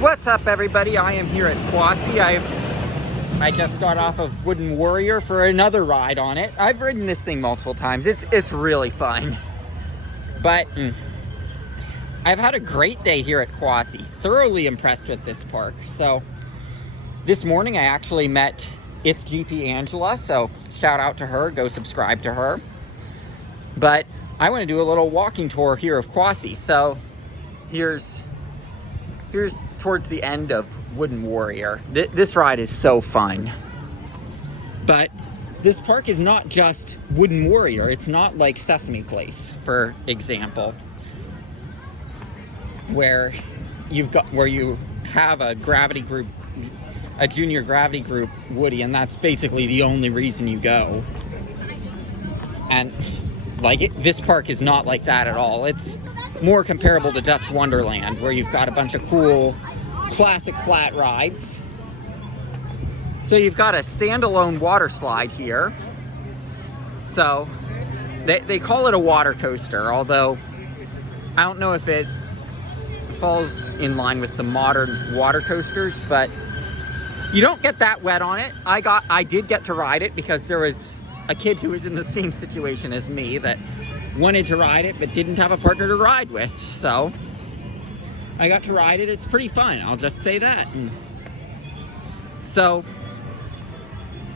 What's up, everybody? I am here at Quassy. I just got off of Wooden Warrior for another ride on it. I've ridden this thing multiple times. It's really fun. But I've had a great day here at Quassy. Thoroughly impressed with this park. So this morning I actually met its GP Angela, so shout out to her, go subscribe to her. But I want to do a little walking tour here of Quassy. So here's towards the end of Wooden Warrior. This ride is so fun. But this park is not just Wooden Warrior. It's not like Sesame Place, for example, where you have a gravity group, a junior gravity group Woody, and that's basically the only reason you go. And this park is not like that at all. It's more comparable to Dutch Wonderland, where you've got a bunch of cool classic flat rides. So you've got a standalone water slide here. So they call it a water coaster, although I don't know if it falls in line with the modern water coasters, but you don't get that wet on it. I did get to ride it because there was a kid who was in the same situation as me that wanted to ride it but didn't have a partner to ride with, so I got to ride it. It's pretty fun, I'll just say that. So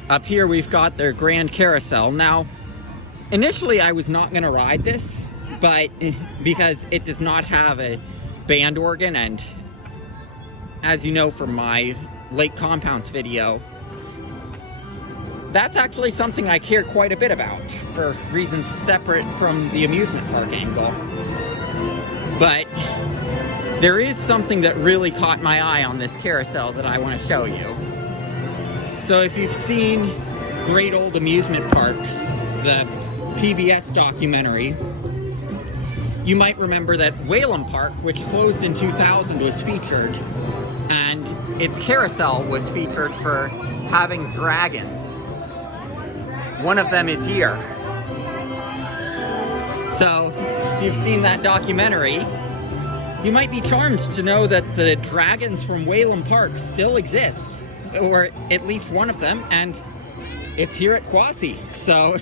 up here we've got their grand carousel. Now initially I was not going to ride this, but because it does not have a band organ, and as you know from my Lake Compounds video, that's actually something I care quite a bit about for reasons separate from the amusement park angle. But there is something that really caught my eye on this carousel that I want to show you. So if you've seen Great Old Amusement Parks, the PBS documentary, you might remember that Whalom Park, which closed in 2000, was featured, and its carousel was featured for having dragons. One of them is here. So, if you've seen that documentary, you might be charmed to know that the dragons from Whalom Park still exist, or at least one of them, and it's here at Quassy. So,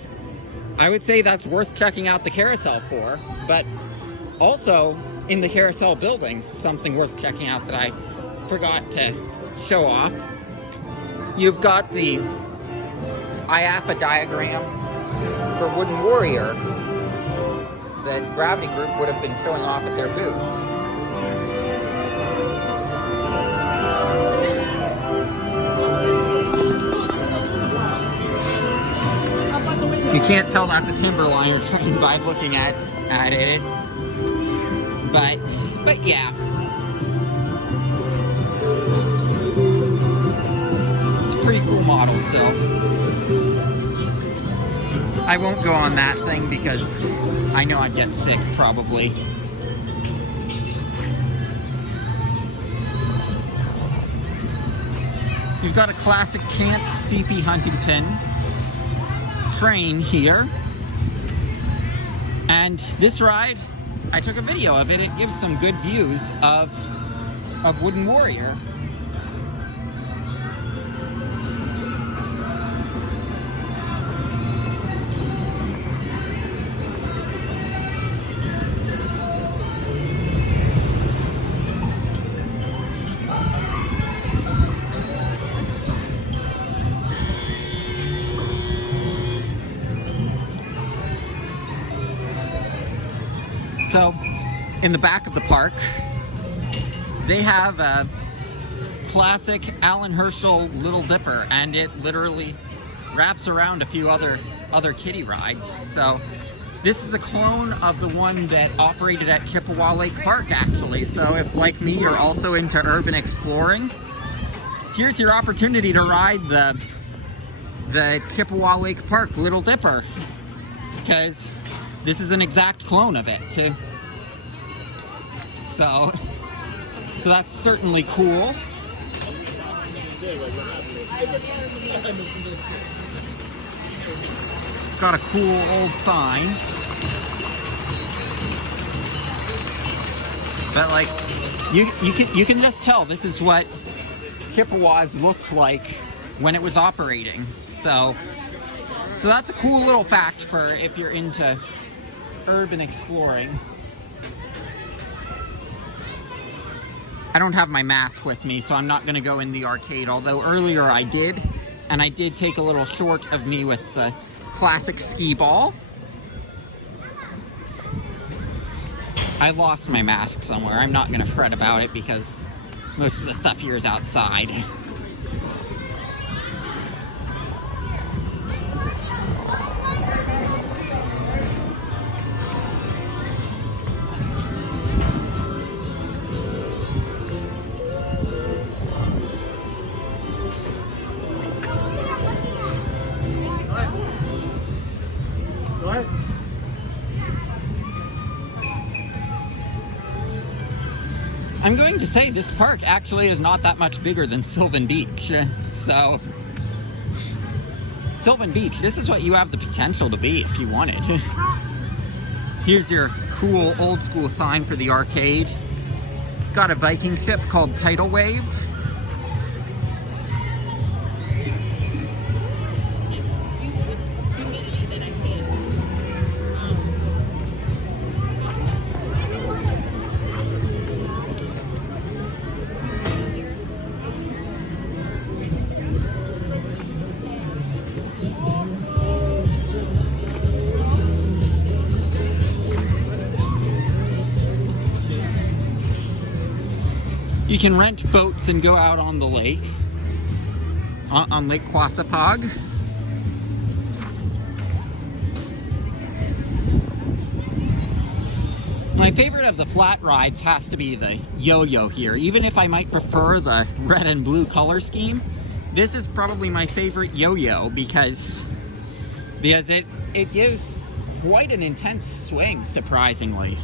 I would say that's worth checking out the carousel for, but also in the carousel building, something worth checking out that I forgot to show off. You've got the IAPA diagram for Wooden Warrior that Gravity Group would have been showing off at their booth. You can't tell that's a timberliner train by looking at it, but yeah. It's a pretty cool model still. I won't go on that thing because I know I'd get sick probably. You've got a classic Chance C.P. Huntington train here. And this ride, I took a video of it. It gives some good views of Wooden Warrior. So, in the back of the park, they have a classic Alan Herschel Little Dipper, and it literally wraps around a few other kiddie rides. So, this is a clone of the one that operated at Chippewa Lake Park, actually. So, if, like me, you're also into urban exploring, here's your opportunity to ride the Chippewa Lake Park Little Dipper, because this is an exact clone of it, too. So that's certainly cool. Got a cool old sign. But like, You can just tell this is what Chippewas looked like when it was operating. So that's a cool little fact for if you're into urban exploring. I don't have my mask with me, so I'm not going to go in the arcade, although earlier I did, and I did take a little short of me with the classic skee ball. I lost my mask somewhere. I'm not going to fret about it because most of the stuff here is outside. I'm going to say this park actually is not that much bigger than Sylvan Beach. So, Sylvan Beach, this is what you have the potential to be if you wanted. Here's your cool old school sign for the arcade. Got a Viking ship called Tidal Wave. You can rent boats and go out on the lake, on Lake Quassy Park. My favorite of the flat rides has to be the yo-yo here. Even if I might prefer the red and blue color scheme, this is probably my favorite yo-yo because it gives quite an intense swing, surprisingly.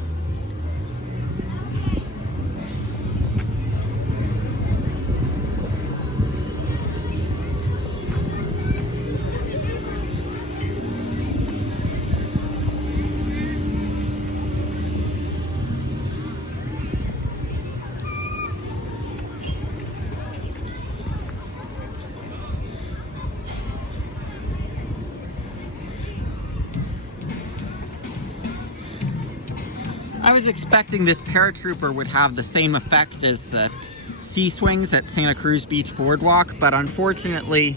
I was expecting this paratrooper would have the same effect as the sea swings at Santa Cruz Beach Boardwalk, but unfortunately,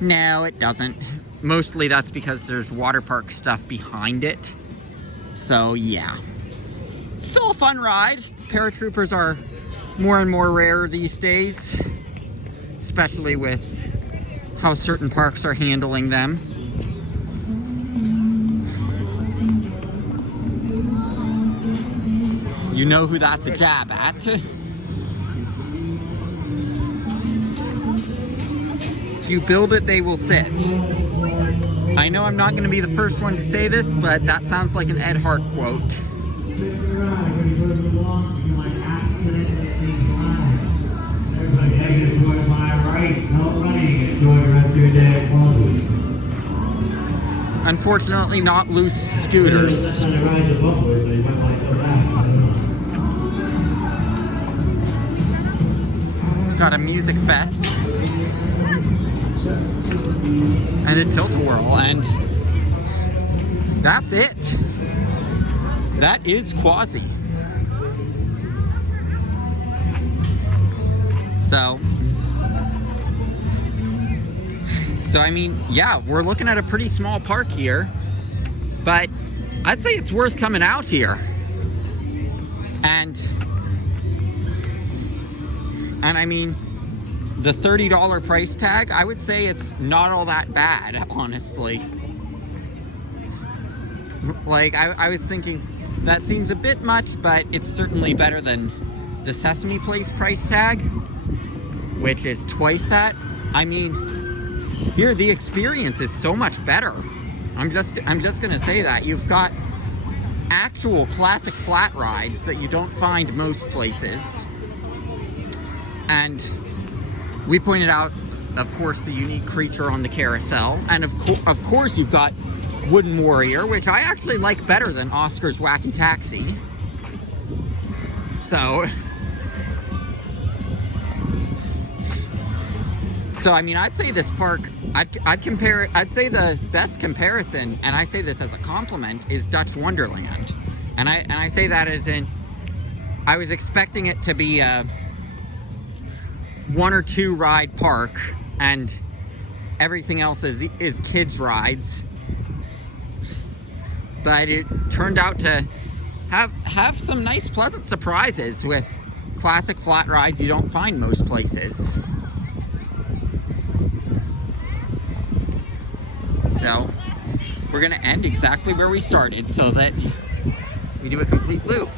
no, it doesn't. Mostly that's because there's water park stuff behind it. So yeah, still a fun ride. Paratroopers are more and more rare these days, especially with how certain parks are handling them. You know who that's a jab at. If you build it, they will sit. I know I'm not going to be the first one to say this, but that sounds like an Ed Hart quote. Unfortunately, not loose scooters. Got a music fest and a tilt-a-whirl, and that's it. That is Quassy. So I mean, yeah, we're looking at a pretty small park here, but I'd say it's worth coming out here. And I mean, the $30 price tag, I would say it's not all that bad, honestly. Like, I was thinking that seems a bit much, but it's certainly better than the Sesame Place price tag, which is twice that. I mean, here the experience is so much better. I'm just gonna say that. You've got actual classic flat rides that you don't find most places. And we pointed out, of course, the unique creature on the carousel. And of course, you've got Wooden Warrior, which I actually like better than Oscar's Wacky Taxi. So, So I mean, I'd say this park, I'd compare it, I'd say the best comparison, and I say this as a compliment, is Dutch Wonderland. And I say that as in, I was expecting it to be a 1 or 2 ride park, and everything else is kids rides. But it turned out to have some nice pleasant surprises with classic flat rides you don't find most places. So we're gonna end exactly where we started so that we do a complete loop.